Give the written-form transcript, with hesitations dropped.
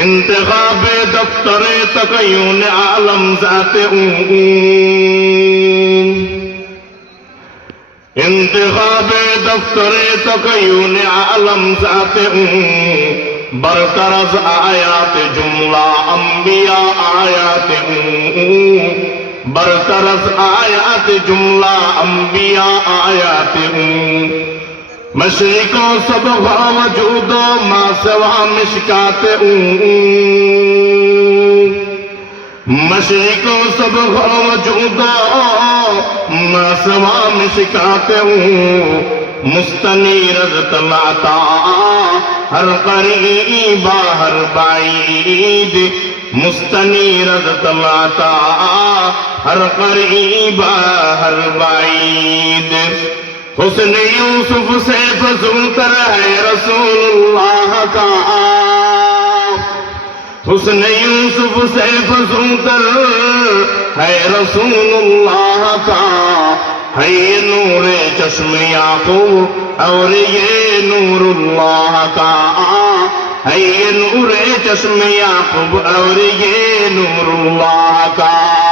इंतखाब दफ्तर तकय्युन आलम ज़ाते इंतखाब दफ्तर तकय्युन आलम ज़ाते बरतरज आयात जुमला अंबिया आयात बरतरज आयात जुमला अंबिया आयात मशरिको सब वजूदो मा सवा मिशकात मशरिको सब वजूदो मा सवा मिशकात मुस्तनीरज तलाता हर करीबा हर बाईद मुस्तनीरज तलाता हर करीबा हर बाईद हुस्न यूसुफ से फजूतर है रसूलुल्लाह का हुस्न यूसुफ से फजूतर है रसूलुल्लाह का है ये नूरे चश्मे याकूब और ये नूरुल्लाह का है ये नूरे चश्मे याकूब और ये नूरुल्लाह का